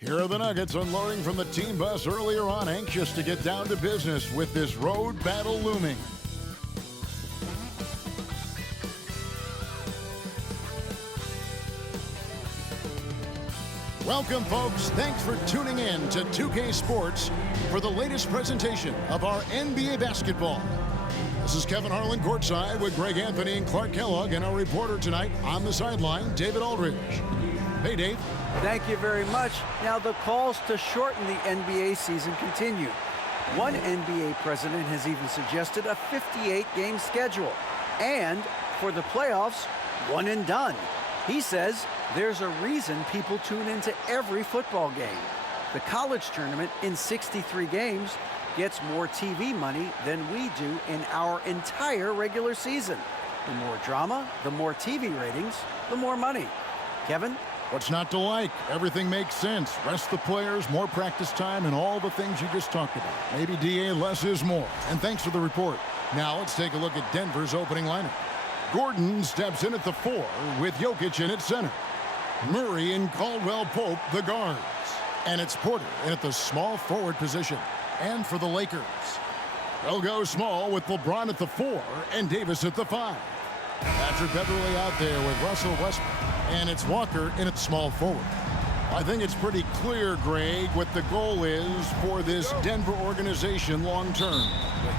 Here are the Nuggets unloading from the team bus earlier on, anxious to get down to business with this road battle looming. Welcome, folks. Thanks for tuning in to 2K Sports for the latest presentation of our NBA basketball. This is Kevin Harlan courtside with Greg Anthony and Clark Kellogg, and our reporter tonight on the sideline, David Aldridge. Hey, Dave. Thank you very much. Now, the calls to shorten the NBA season continue. One NBA president has even suggested a 58-game schedule. And for the playoffs, one and done. He says there's a reason people tune into every football game. The college tournament in 63 games gets more TV money than we do in our entire regular season. The more drama, the more TV ratings, the more money. Kevin? What's not to like? Everything makes sense. Rest the players, more practice time, and all the things you just talked about. Maybe DA, less is more. And thanks for the report. Now let's take a look at Denver's opening lineup. Gordon steps in at the 4 with Jokic in at center. Murray and Caldwell Pope, the guards. And it's Porter in at the small forward position. And for the Lakers, they'll go small with LeBron at the 4 and Davis at the 5. Patrick Beverley out there with Russell Westbrook. And it's Walker in at small forward. I think it's pretty clear, Greg, what the goal is for this Denver organization long term.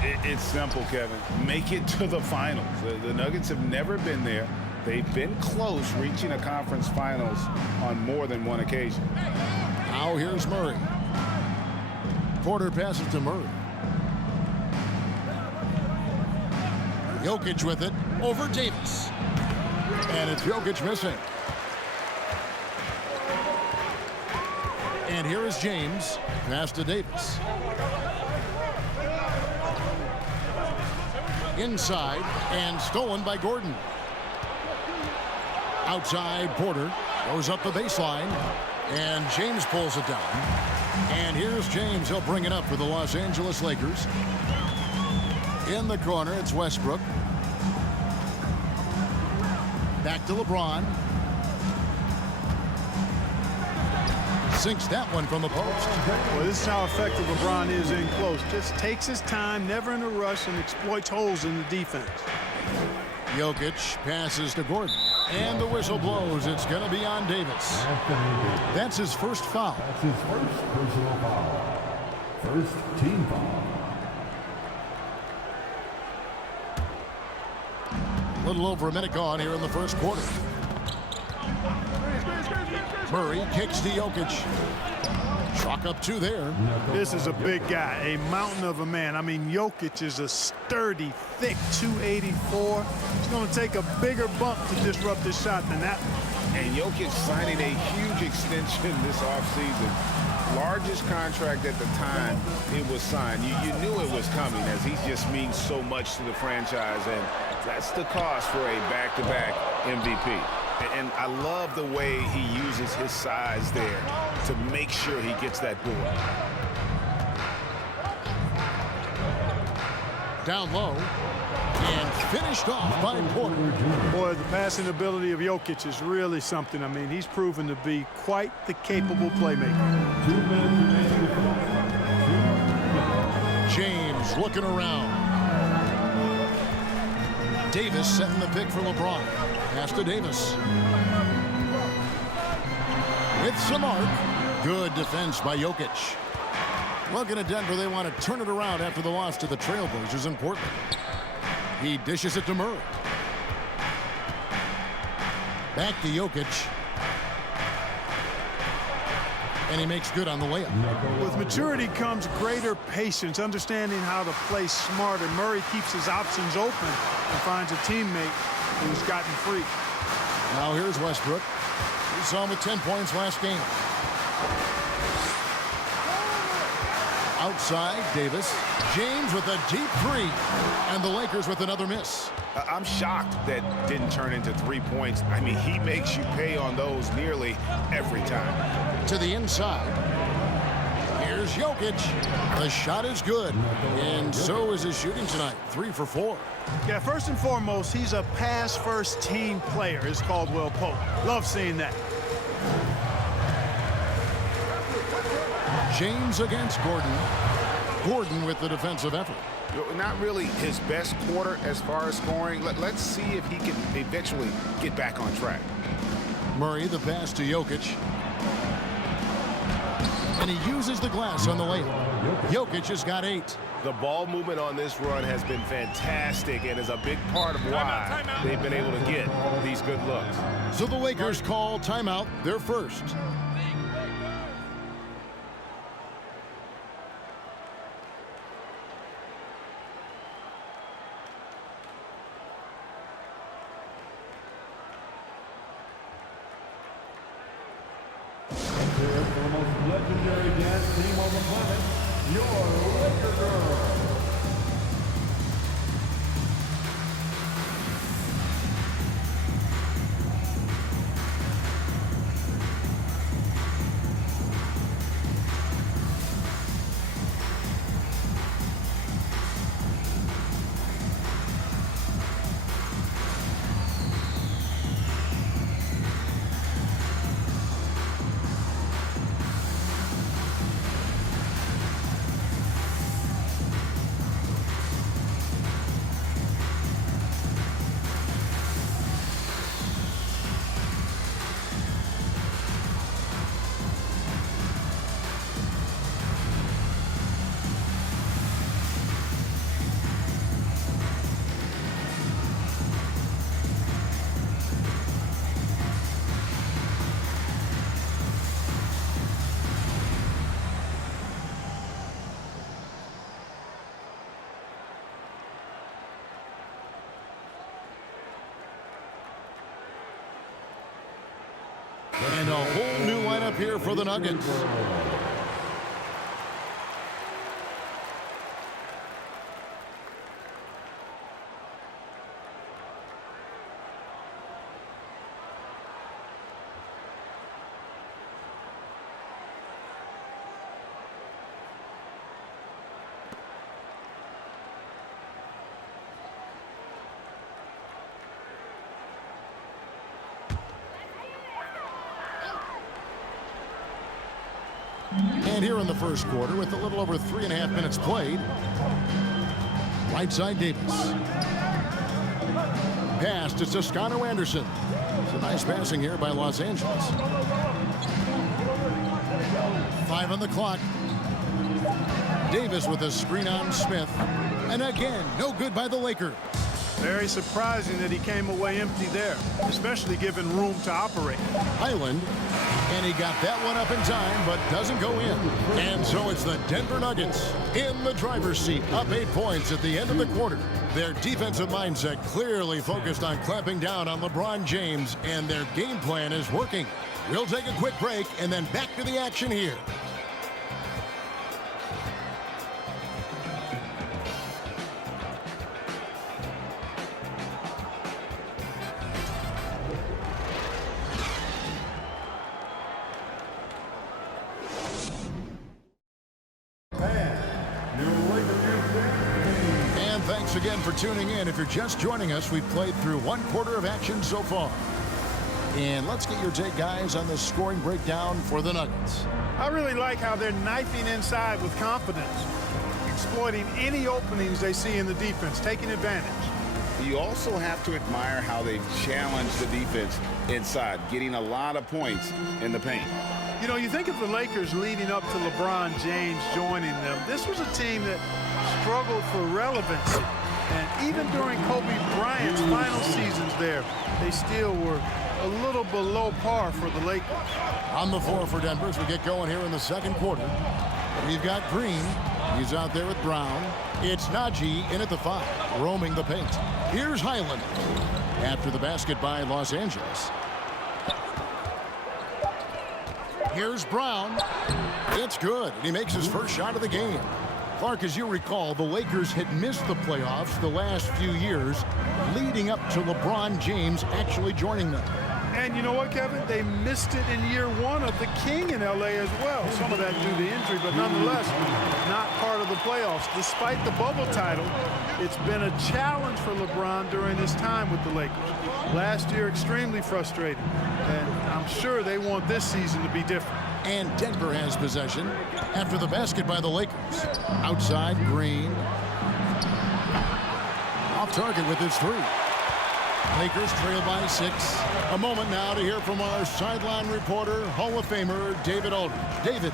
It's simple, Kevin. Make it to the finals. The Nuggets have never been there. They've been close reaching a conference finals on more than one occasion. Now here's Murray. Porter passes to Murray. Jokic with it over Davis. And it's Jokic missing. And here is James. Pass to Davis. Inside and stolen by Gordon. Outside, Porter goes up the baseline. And James pulls it down. And here's James. He'll bring it up for the Los Angeles Lakers. In the corner, it's Westbrook. Back to LeBron. Sinks that one from the post. Well, this is how effective LeBron is in close. Just takes his time, never in a rush, and exploits holes in the defense. Jokic passes to Gordon. And the whistle blows. It's going to be on Davis. That's his first foul. That's his first personal foul. First team foul. A little over a minute gone here in the first quarter. Murray kicks to Jokic. Chalk up 2 there. This is a big guy, a mountain of a man. I mean, Jokic is a sturdy, thick 284. He's going to take a bigger bump to disrupt his shot than that. And Jokic signing a huge extension this offseason. Largest contract at the time it was signed. You knew it was coming, as he just means so much to the franchise, and that's the cost for a back-to-back MVP. And I love the way he uses his size there to make sure he gets that board. Down low. And finished off by Porter. Boy, the passing ability of Jokic is really something. I mean, he's proven to be quite the capable playmaker. James looking around. Davis setting the pick for LeBron. Pass to Davis. With some arc. Good defense by Jokic. Looking at Denver, they want to turn it around after the loss to the Trailblazers in Portland. He dishes it to Murray. Back to Jokic. And he makes good on the layup. With maturity comes greater patience, understanding how to play smarter. Murray keeps his options open and finds a teammate who's gotten free. Now here's Westbrook. We saw him with 10 points last game. Outside, Davis. James with a deep 3. And the Lakers with another miss. I'm shocked that didn't turn into 3 points. I mean, he makes you pay on those nearly every time. To the inside. Here's Jokic. The shot is good. And so is his shooting tonight. 3 for 4. Yeah, first and foremost, he's a pass-first team player, is Caldwell Pope. Love seeing that. James against Gordon. Gordon with the defensive effort. Not really his best quarter as far as scoring. Let's see if he can eventually get back on track. Murray the pass to Jokic. And he uses the glass on the layup. Jokic has got 8. The ball movement on this run has been fantastic and is a big part of why they've been able to get these good looks. So the Lakers call timeout, their first. Here for the most legendary dance team on the planet, your Laker Girls. And a whole new lineup here for the Nuggets. And here in the first quarter, with a little over 3.5 minutes played, right side Davis. Pass to Toscano Anderson. It's a nice passing here by Los Angeles. 5 on the clock. Davis with a screen on Smith. And again, no good by the Lakers. Very surprising that he came away empty there, especially given room to operate. Highland, and he got that one up in time, but doesn't go in. And so it's the Denver Nuggets in the driver's seat, up 8 points at the end of the quarter. Their defensive mindset clearly focused on clamping down on LeBron James, and their game plan is working. We'll take a quick break and then back to the action here. Thanks again for tuning in. If you're just joining us, we've played through 1 quarter of action so far. And let's get your take, guys, on the scoring breakdown for the Nuggets. I really like how they're knifing inside with confidence, exploiting any openings they see in the defense, taking advantage. You also have to admire how they've challenged the defense inside, getting a lot of points in the paint. You know, you think of the Lakers leading up to LeBron James joining them. This was a team that struggled for relevancy. And even during Kobe Bryant's final seasons there, they still were a little below par for the Lakers. On the floor for Denver as we get going here in the second quarter. We've got Green. He's out there with Brown. It's Najee in at the 5, roaming the paint. Here's Highland after the basket by Los Angeles. Here's Brown. It's good. And he makes his first shot of the game. Clark, as you recall, the Lakers had missed the playoffs the last few years, leading up to LeBron James actually joining them. And you know what, Kevin? They missed it in year 1 of the King in L.A. as well. Some of that due to injury, but nonetheless, not part of the playoffs. Despite the bubble title, it's been a challenge for LeBron during his time with the Lakers. Last year, extremely frustrating. And I'm sure they want this season to be different. And Denver has possession after the basket by the Lakers. Outside, Green. Off target with his three. Lakers trail by 6. A moment now to hear from our sideline reporter, Hall of Famer David Aldridge. David.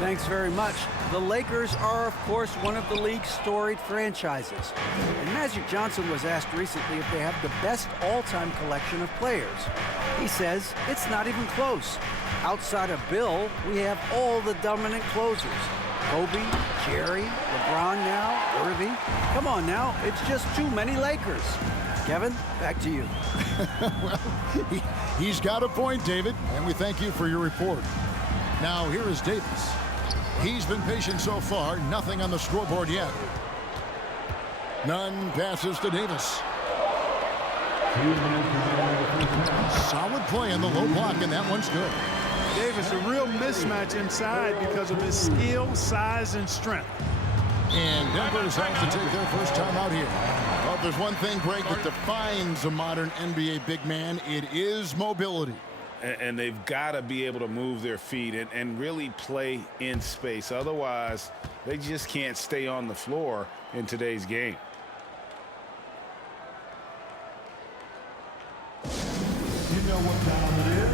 Thanks very much. The Lakers are, of course, one of the league's storied franchises. And Magic Johnson was asked recently if they have the best all-time collection of players. He says it's not even close. Outside of Bill, we have all the dominant closers. Kobe, Jerry, LeBron now, Irving. Come on now, it's just too many Lakers. Kevin, back to you. Well, he's got a point, David, and we thank you for your report. Now, here is Davis. He's been patient so far, nothing on the scoreboard yet. Nunn passes to Davis. Solid play on the low block, and that one's good. Davis, a real mismatch inside because of his skill, size, and strength. And Denver's out to take their first time out here. Well, if there's one thing, Greg, that defines a modern NBA big man, it is mobility. And they've got to be able to move their feet and really play in space. Otherwise, they just can't stay on the floor in today's game. You know what time it is?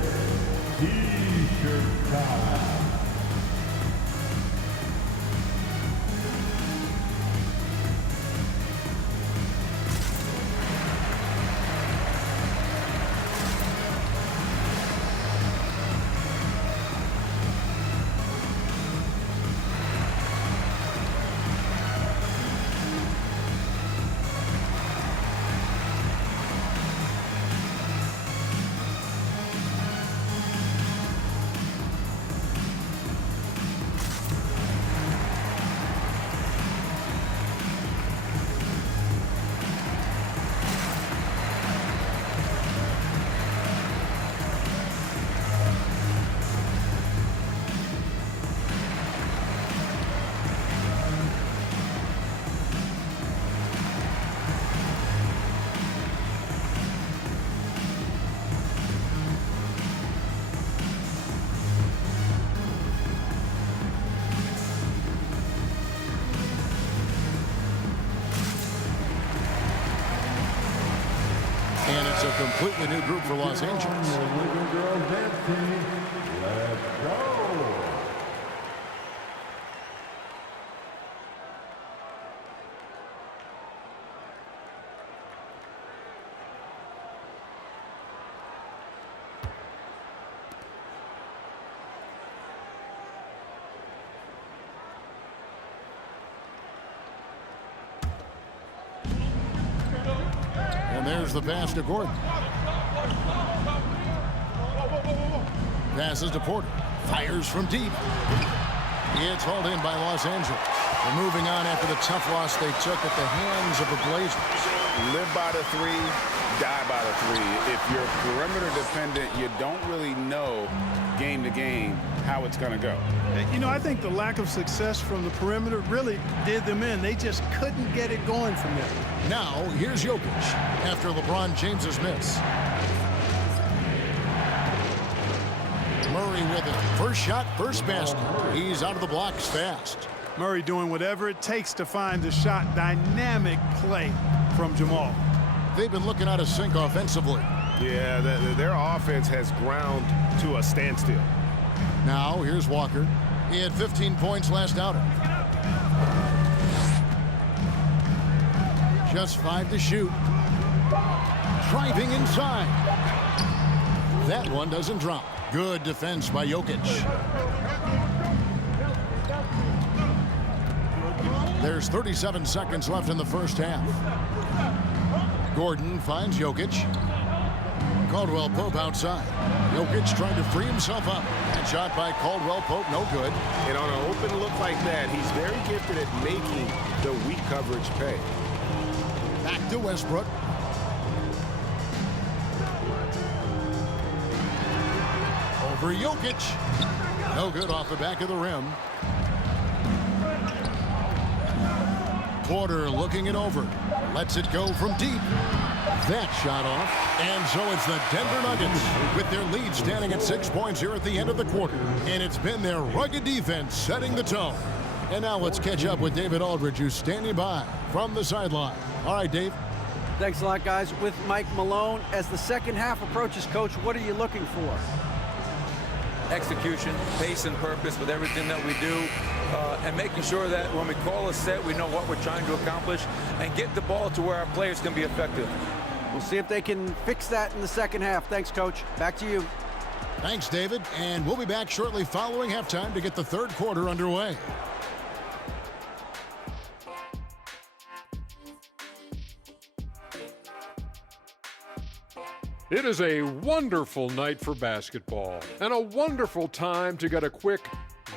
T-shirt time. And it's a completely new group for Los Angeles. Laker girls dancing. Let's go. And there's the pass to Gordon. Passes to Porter. Fires from deep. It's hauled in by Los Angeles. They're moving on after the tough loss they took at the hands of the Blazers. Live by the three, die by the three. If you're perimeter dependent, you don't really know game to game how it's going to go. You know, I think the lack of success from the perimeter really did them in. They just couldn't get it going from there. Now, here's Jokic after LeBron James's miss. Murray with it. First shot, first basket. He's out of the blocks fast. Murray doing whatever it takes to find the shot. Dynamic play from Jamal. They've been looking out of sync offensively. Yeah, their offense has ground to a standstill. Now, here's Walker. He had 15 points last outing. Just 5 to shoot. Driving inside. That one doesn't drop. Good defense by Jokic. There's 37 seconds left in the first half. Gordon finds Jokic. Caldwell Pope outside. Jokic trying to free himself up. And shot by Caldwell Pope, no good. And on an open look like that, he's very gifted at making the weak coverage pay. Back to Westbrook. Over Jokic. No good off the back of the rim. Porter looking it over. Lets it go from deep. that shot off. And so it's the Denver Nuggets with their lead standing at 6 points here at the end of the quarter. And it's been their rugged defense setting the tone. And now let's catch up with David Aldridge, who's standing by from the sideline. All right, Dave. Thanks a lot, guys. With Mike Malone, as the second half approaches, Coach, what are you looking for? Execution, pace, and purpose with everything that we do, and making sure that when we call a set, we know what we're trying to accomplish and get the ball to where our players can be effective. We'll see if they can fix that in the second half. Thanks, Coach. Back to you. Thanks, David. And we'll be back shortly following halftime to get the third quarter underway. It is a wonderful night for basketball and a wonderful time to get a quick,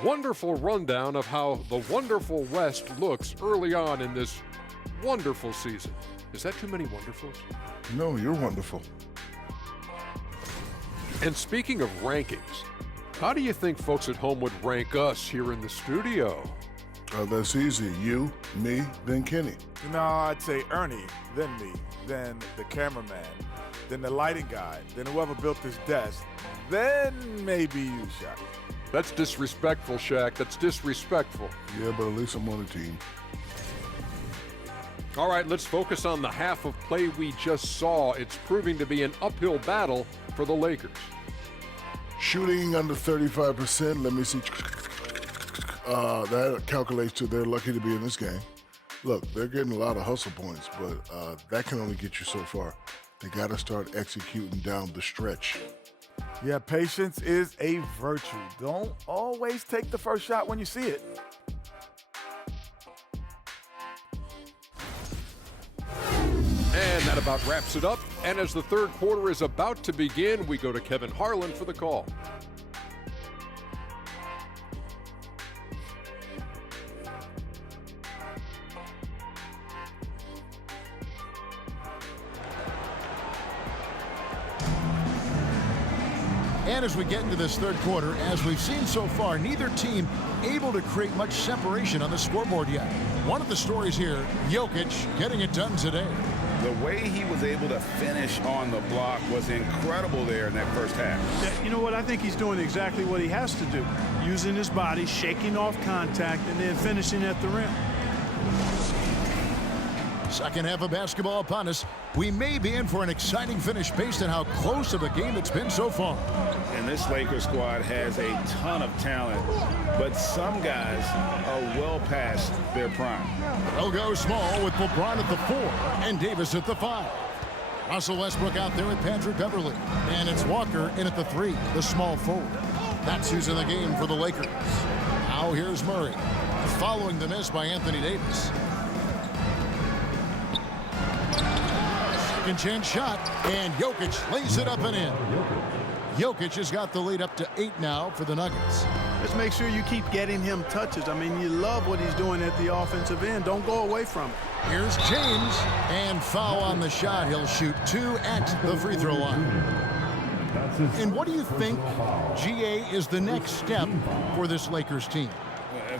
wonderful rundown of how the wonderful West looks early on in this wonderful season. Is that too many wonderfuls? No, you're wonderful. And speaking of rankings, how do you think folks at home would rank us here in the studio? That's easy. You, me, then Kenny. No, I'd say Ernie, then me, then the cameraman, then the lighting guy, then whoever built this desk, then maybe you, Shaq. That's disrespectful, Shaq. That's disrespectful. Yeah, but at least I'm on the team. All right, let's focus on the half of play we just saw. It's proving to be an uphill battle for the Lakers. Shooting under 35%. Let me see. That calculates to they're lucky to be in this game. Look, they're getting a lot of hustle points, but that can only get you so far. They got to start executing down the stretch. Yeah, patience is a virtue. Don't always take the first shot when you see it. And that about wraps it up. And as the third quarter is about to begin, we go to Kevin Harlan for the call. And as we get into this third quarter, as we've seen so far, neither team able to create much separation on the scoreboard yet. One of the stories here, Jokic getting it done today. The way he was able to finish on the block was incredible there in that first half. You know what? I think he's doing exactly what he has to do. Using his body, shaking off contact, and then finishing at the rim. Second half of basketball upon us. We may be in for an exciting finish based on how close of a game it's been so far. And this Lakers squad has a ton of talent, but some guys are well past their prime. They'll go small with LeBron at the 4 and Davis at the 5. Russell Westbrook out there with Patrick Beverley. And it's Walker in at the 3, the small forward. That's who's in the game for the Lakers. Now here's Murray, following the miss by Anthony Davis. Second chance shot, and Jokic lays it up and in. Jokic has got the lead up to 8 now for the Nuggets. Just make sure you keep getting him touches. I mean, you love what he's doing at the offensive end. Don't go away from it. Here's James, and foul on the shot. He'll shoot 2 at the free throw line. And what do you think, GA, is the next step for this Lakers team?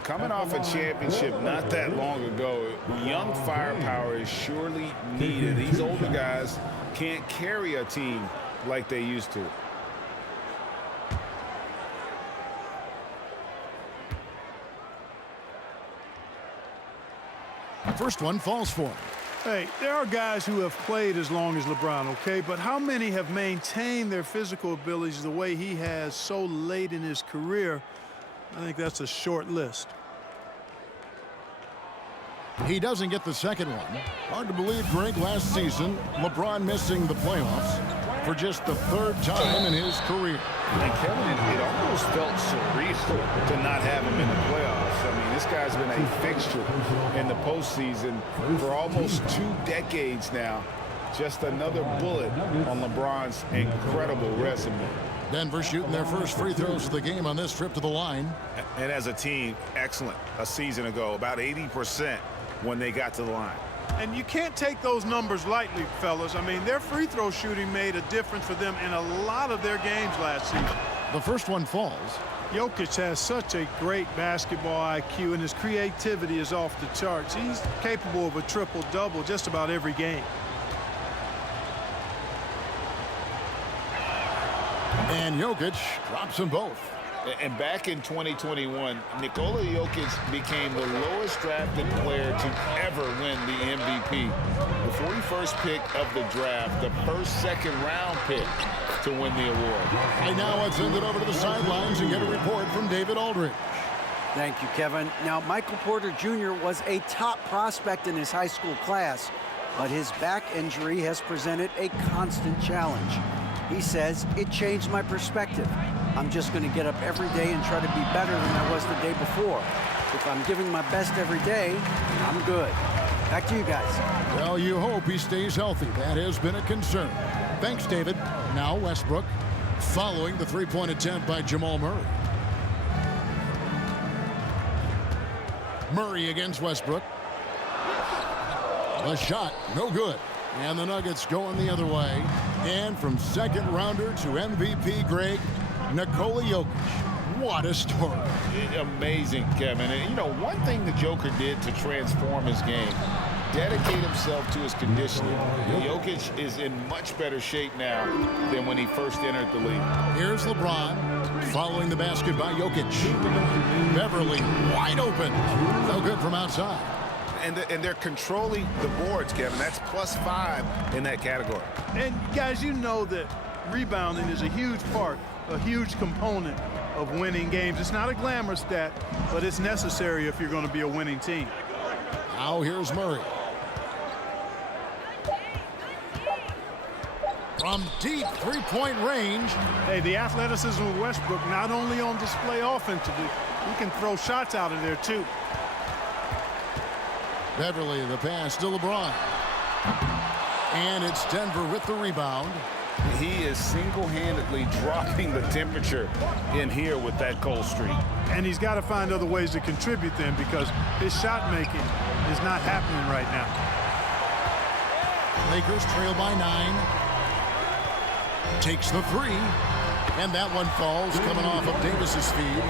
Coming off a championship not that long ago, young firepower is surely needed. These older guys can't carry a team like they used to. First one falls for him. Hey, there are guys who have played as long as LeBron, okay? But how many have maintained their physical abilities the way he has so late in his career? I think that's a short list. He doesn't get the second one. Hard to believe, Greg, last season, LeBron missing the playoffs for just the 3rd time in his career. And Kevin, it almost felt surreal to not have him in the playoffs. I mean, this guy's been a fixture in the postseason for almost 2 decades now. Just another bullet on LeBron's incredible resume. Denver shooting their first free throws of the game on this trip to the line. And as a team, excellent a season ago, about 80% when they got to the line. And you can't take those numbers lightly, fellas. I mean, their free throw shooting made a difference for them in a lot of their games last season. The first one falls. Jokic has such a great basketball IQ, and his creativity is off the charts. He's capable of a triple-double just about every game. And Jokic drops them both. And back in 2021, Nikola Jokic became the lowest drafted player to ever win the MVP. The 41st pick of the draft, the first second-round pick to win the award. And now let's send it over to the sidelines and get a report from David Aldridge. Thank you, Kevin. Now, Michael Porter Jr. was a top prospect in his high school class, but his back injury has presented a constant challenge. He says, it changed my perspective. I'm just going to get up every day and try to be better than I was the day before. If I'm giving my best every day, I'm good. Back to you guys. Well, you hope he stays healthy. That has been a concern. Thanks, David. Now Westbrook, following the three-point attempt by Jamal Murray. Murray against Westbrook. The shot, no good. And the Nuggets going the other way. And from second rounder to MVP grade, Nikola Jokic. What a story. Amazing, Kevin. And, you know, one thing the Joker did to transform his game, dedicate himself to his conditioning. Jokic is in much better shape now than when he first entered the league. Here's LeBron following the basket by Jokic. Beverly wide open. No good from outside. And they're controlling the boards, Kevin. That's +5 in that category. And guys, you know that rebounding is a huge part, a huge component of winning games. It's not a glamour stat, but it's necessary if you're going to be a winning team. Now here's Murray. From deep three-point range. Hey, the athleticism of Westbrook not only on display offensively, he can throw shots out of there too. Beverly, the pass to LeBron. And it's Denver with the rebound. He is single-handedly dropping the temperature in here with that cold streak. And he's got to find other ways to contribute then, because his shot making is not happening right now. Lakers trail by 9. Takes the three. And that one falls coming off of Davis's feed.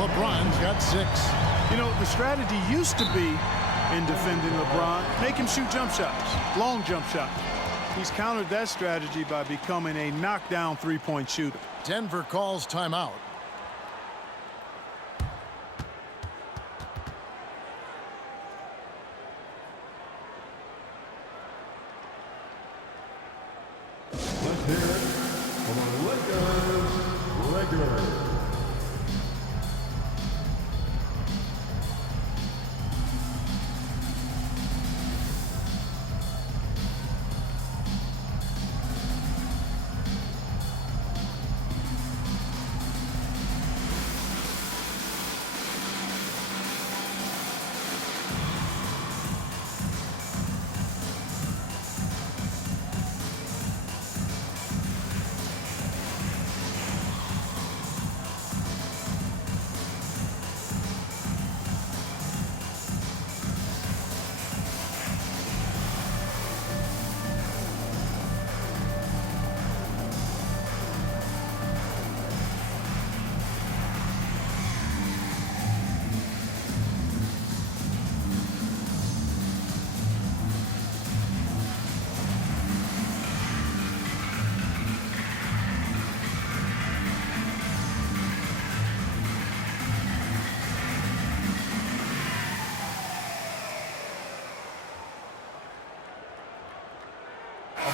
LeBron's got 6. You know, the strategy used to be in defending LeBron, make him shoot jump shots, long jump shots. He's countered that strategy by becoming a knockdown three-point shooter. Denver calls timeout. Let's hear it for the Lakers.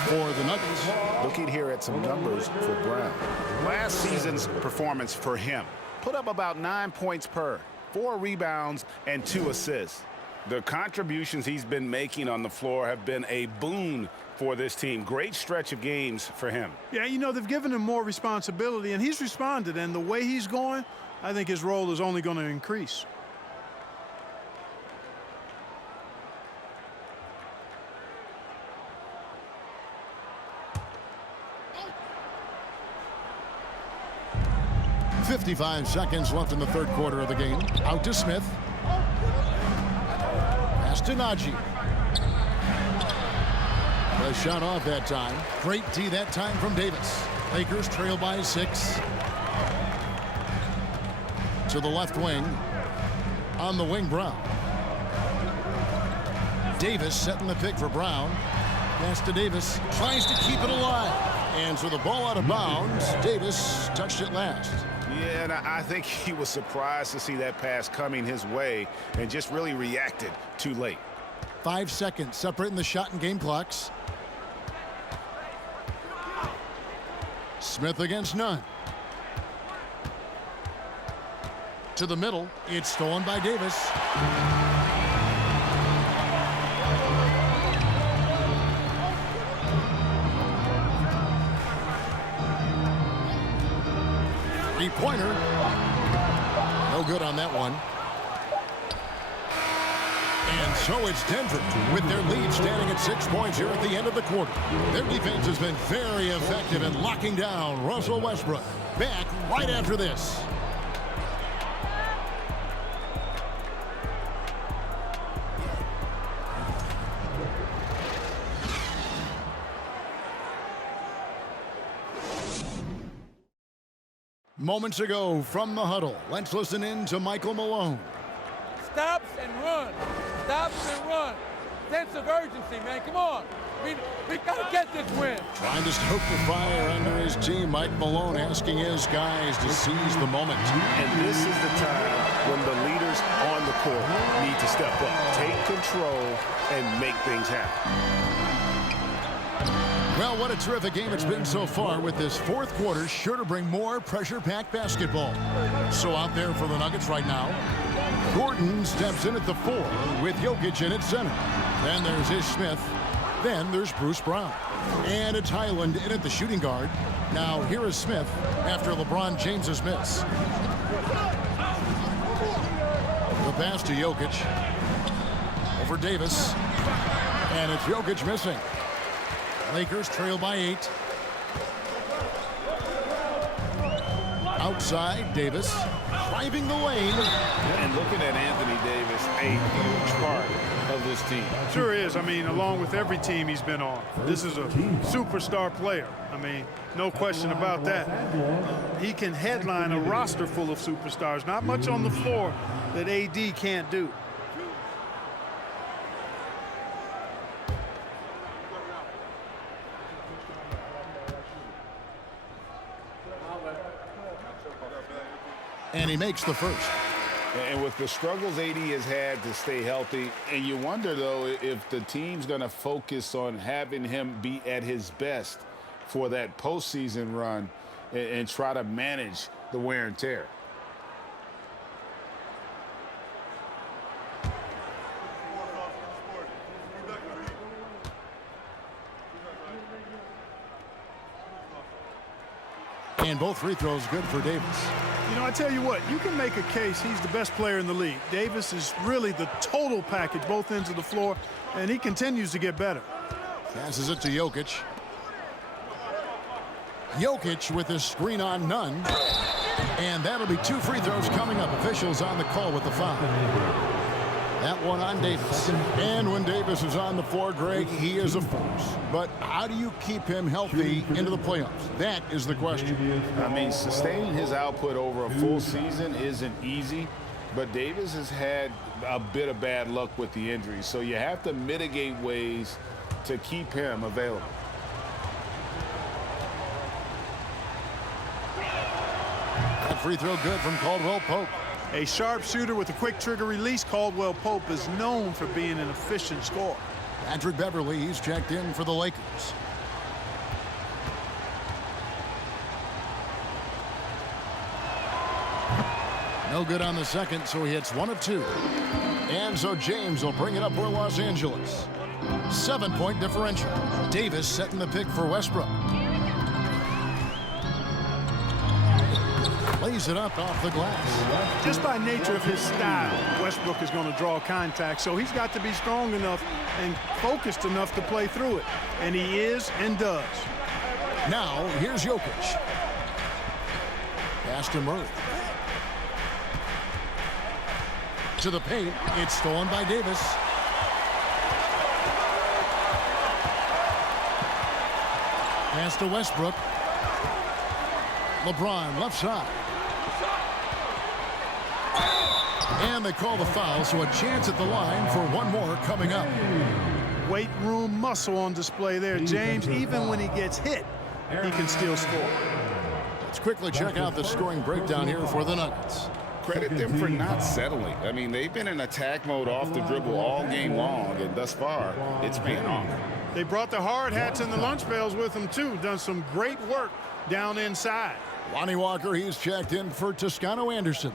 For the Nuggets. Looking here at some numbers for Brown. Last season's performance for him. Put up about 9 points per, 4 rebounds, and 2 assists. The contributions he's been making on the floor have been a boon for this team. Great stretch of games for him. Yeah, you know, they've given him more responsibility, and he's responded. And the way he's going, I think his role is only going to increase. .55 seconds left in the third quarter of the game. Out to Smith. Pass to Najee. The shot off that time. Great D that time from Davis. Lakers trail by 6. To the left wing. On the wing, Brown. Davis setting the pick for Brown. Pass to Davis. Tries to keep it alive. And so the ball out of bounds. Davis touched it last. Yeah, and I think he was surprised to see that pass coming his way and just really reacted too late. 5 seconds separating the shot and game clocks. Smith against none. To the middle. It's stolen by Davis. Three-pointer. No good on that one. And so it's Denver with their lead standing at 6 points here at the end of the quarter. Their defense has been very effective in locking down Russell Westbrook. Back right after this. Moments ago from the huddle, let's listen in to Michael Malone. Stops and run. Stops and run. Sense of urgency, man. Come on. We got to get this win. Trying to stoke the fire under his team. Mike Malone asking his guys to seize the moment. And this is the time when the leaders on the court need to step up, take control, and make things happen. Well, what a terrific game it's been so far, with this fourth quarter sure to bring more pressure-packed basketball. So out there for the Nuggets right now, Gordon steps in at the 4 with Jokic in at center. Then there's Ish Smith. Then there's Bruce Brown. And it's Highland in at the shooting guard. Now here is Smith after LeBron James's miss. The pass to Jokic. Over Davis. And it's Jokic missing. Lakers trail by 8. Outside, Davis driving the lane. And looking at Anthony Davis, a huge part of this team. Sure is. I mean, along with every team he's been on. This is a superstar player. I mean, no question about that. He can headline a roster full of superstars. Not much on the floor that AD can't do. And he makes the first. And with the struggles AD has had to stay healthy, and you wonder, though, if the team's going to focus on having him be at his best for that postseason run and try to manage the wear and tear. And both free throws good for Davis. You know, I tell you what, you can make a case he's the best player in the league. Davis is really the total package, both ends of the floor, and he continues to get better. Passes it to Jokic. Jokic with his screen on none. And that'll be 2 free throws coming up. Officials on the call with the foul. That one on Davis. And when Davis is on the floor, Greg, he is a force. But how do you keep him healthy into the playoffs? That is the question. I mean, sustaining his output over a full season isn't easy, but Davis has had a bit of bad luck with the injuries, so you have to mitigate ways to keep him available. That free throw good from Caldwell Pope. A sharp shooter with a quick trigger release, Caldwell Pope is known for being an efficient scorer. Patrick Beverly, he's checked in for the Lakers. No good on the second, so he hits 1 of 2. And so James will bring it up for Los Angeles. 7-point differential. Davis setting the pick for Westbrook. Lays it up off the glass. Just by nature of his style, Westbrook is going to draw contact, so he's got to be strong enough and focused enough to play through it. And he is and does. Now, here's Jokic. Pass to Murray. To the paint. It's stolen by Davis. Pass to Westbrook. LeBron left side. And they call the foul, so a chance at the line for one more coming up. Weight room muscle on display there, James. Even when he gets hit, he can still score. Let's quickly check out the scoring breakdown here for the Nuggets. Credit them for not settling. I mean, they've been in attack mode off the dribble all game long, and thus far, it's paying off. They brought the hard hats and the lunch pails with them, too. Done some great work down inside. Lonnie Walker, he's checked in for Toscano Anderson.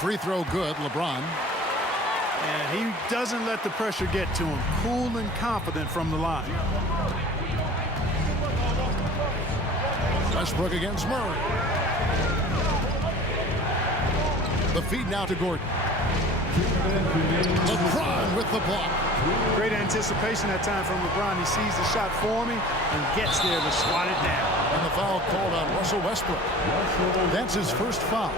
Free throw good, LeBron. And he doesn't let the pressure get to him. Cool and confident from the line. Westbrook against Murray. The feed now to Gordon. LeBron with the block. Great anticipation that time from LeBron. He sees the shot forming and gets there to swat it down. And the foul called on Russell Westbrook. That's his first foul.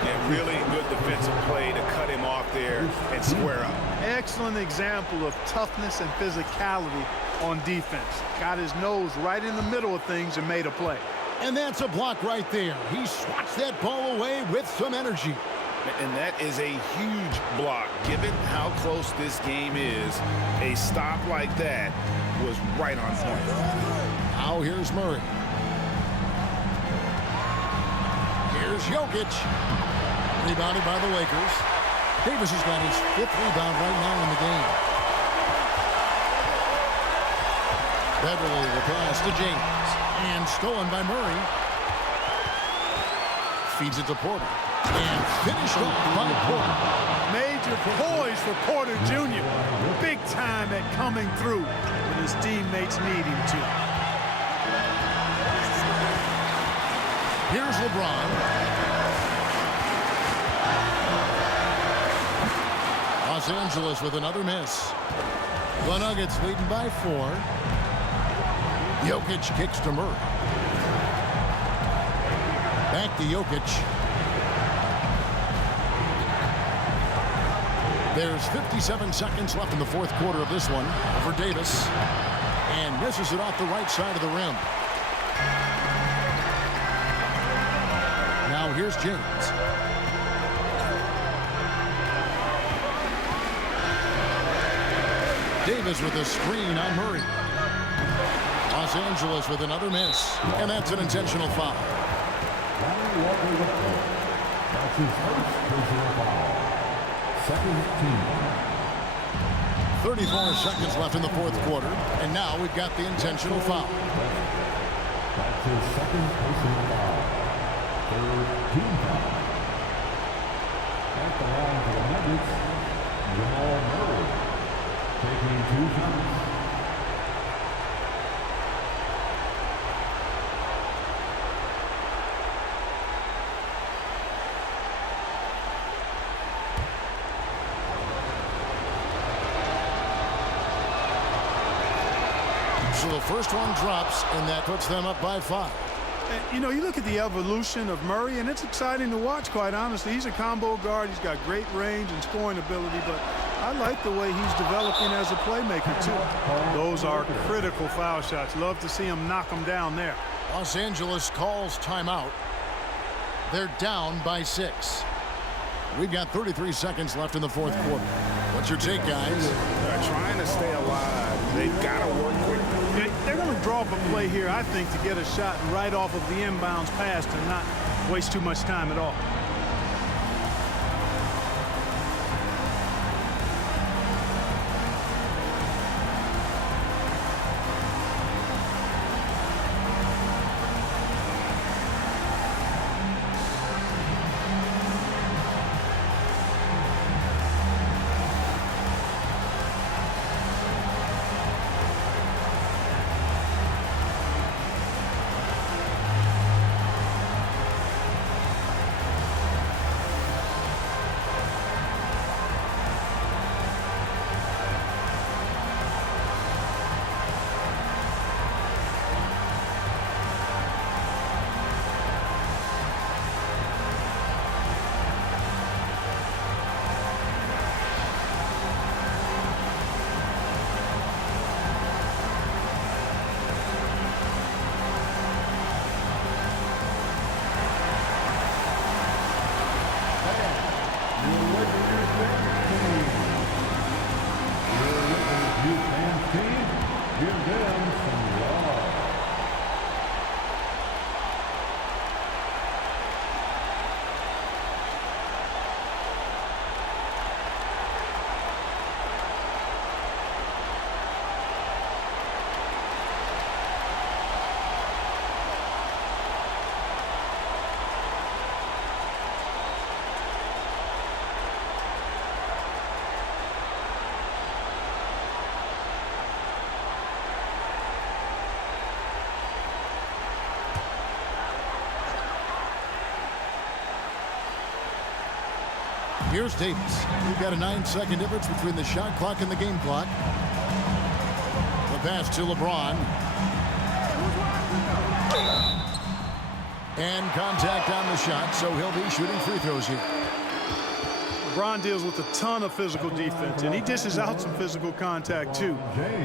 And really good defensive play to cut him off there and square up. Excellent example of toughness and physicality on defense. Got his nose right in the middle of things and made a play. And that's a block right there. He swats that ball away with some energy. And that is a huge block. Given how close this game is, a stop like that was right on point. Now here's Murray. Here's Jokic. Rebounded by the Lakers. Davis has got his 5th rebound right now in the game. Beverly the pass to James. And stolen by Murray. Feeds it to Porter. And finished off by Porter. Major poise for Porter Jr. Big time at coming through when his teammates need him to. Here's LeBron. Los Angeles with another miss. The Nuggets leading by 4. Jokic kicks to Murray. Back to Jokic. There's 57 seconds left in the 4th quarter of this one for Davis. And misses it off the right side of the rim. Now here's James. Davis with a screen on Murray. Los Angeles with another miss. And that's an intentional foul. That's his first personal foul. Second team. 34 seconds left in the 4th quarter. And now we've got the intentional foul. That's his second personal foul. Third team foul. At the line for the Nuggets, Jamal Murray. Taking 2 shots. So the first one drops, and that puts them up by 5. You know, you look at the evolution of Murray, and it's exciting to watch, quite honestly. He's a combo guard. He's got great range and scoring ability, but I like the way he's developing as a playmaker, too. Those are critical foul shots. Love to see him knock them down there. Los Angeles calls timeout. They're down by 6. We've got 33 seconds left in the 4th quarter. What's your take, guys? They're trying to stay alive. They've got to work quickly. They're going to draw up a play here, I think, to get a shot right off of the inbounds pass and not waste too much time at all. You fans team, give them some love. Here's Davis. We've got a 9-second difference between the shot clock and the game clock. The pass to LeBron. And contact on the shot, so he'll be shooting free throws here. LeBron deals with a ton of physical defense, and he dishes out some physical contact too.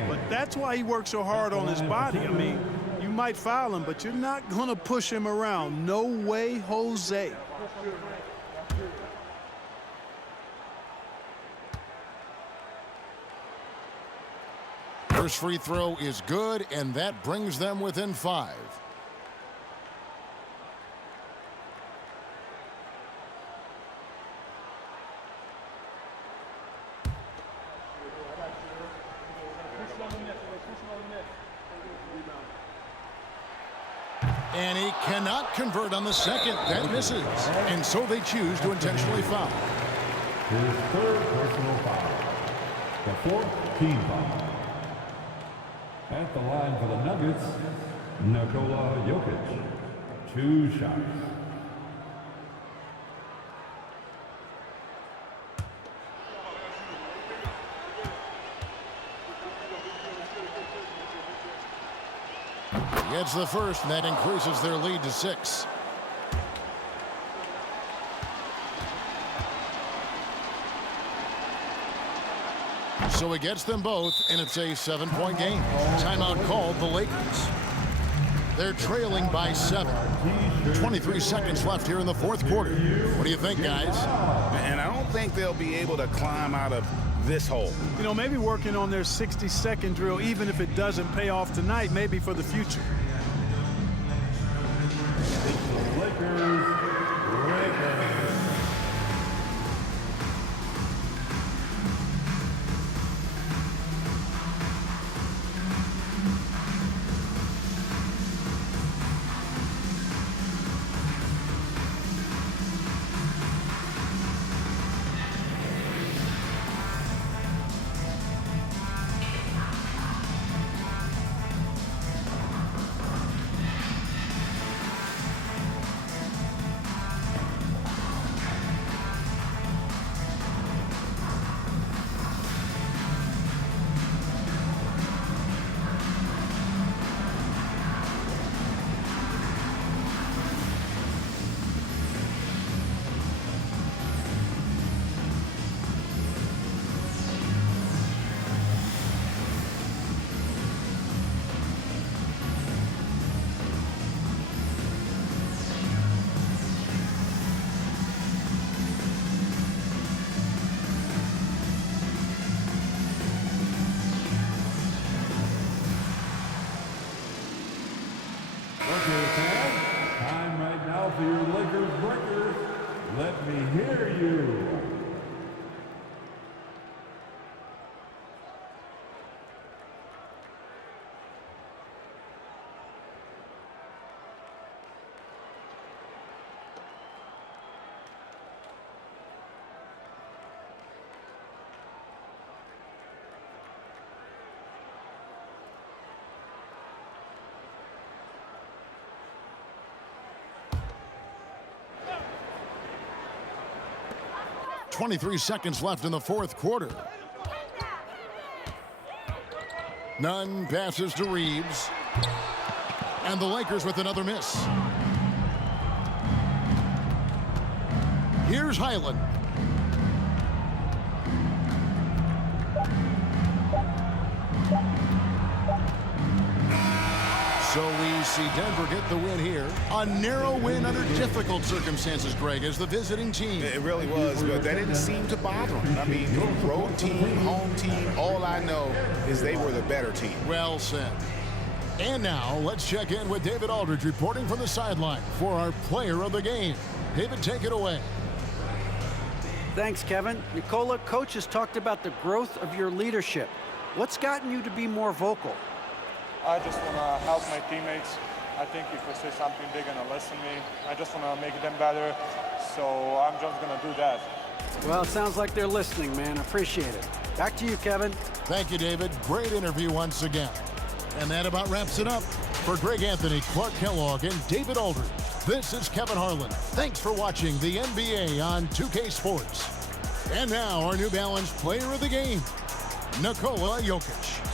But that's why he works so hard on his body. I mean, you might foul him, but you're not going to push him around. No way, Jose. First free throw is good, and that brings them within 5. And he cannot convert on the second. That misses. And so they choose to intentionally foul. His third personal foul. The fourth team foul. At the line for the Nuggets, Nikola Jokic. 2 shots. Gets the first, and that increases their lead to 6. So he gets them both, and it's a 7-point game. Timeout called the Lakers. They're trailing by 7. 23 seconds left here in the fourth quarter. What do you think, guys? And I don't think they'll be able to climb out of this hole. You know, maybe working on their 60-second drill, even if it doesn't pay off tonight, maybe for the future. Lakers. Time right now for your Lakers breakers. Let me hear you. .23 seconds left in the fourth quarter. Nunn passes to Reeves. And the Lakers with another miss. Here's Highland. So we see Denver get the win here. A narrow win under difficult circumstances, Greg, as the visiting team. It really was, but that didn't seem to bother them. I mean, road team, home team, all I know is they were the better team. Well said. And now, let's check in with David Aldridge reporting from the sideline for our player of the game. David, take it away. Thanks, Kevin. Nikola, coach has talked about the growth of your leadership. What's gotten you to be more vocal? I just want to help my teammates. I think if I say something, they're going to listen to me. I just want to make them better, so I'm just going to do that. Well, it sounds like they're listening, man. Appreciate it. Back to you, Kevin. Thank you, David. Great interview once again. And that about wraps it up. For Greg Anthony, Clark Kellogg, and David Aldridge, this is Kevin Harlan. Thanks for watching the NBA on 2K Sports. And now, our New Balance player of the game, Nikola Jokic.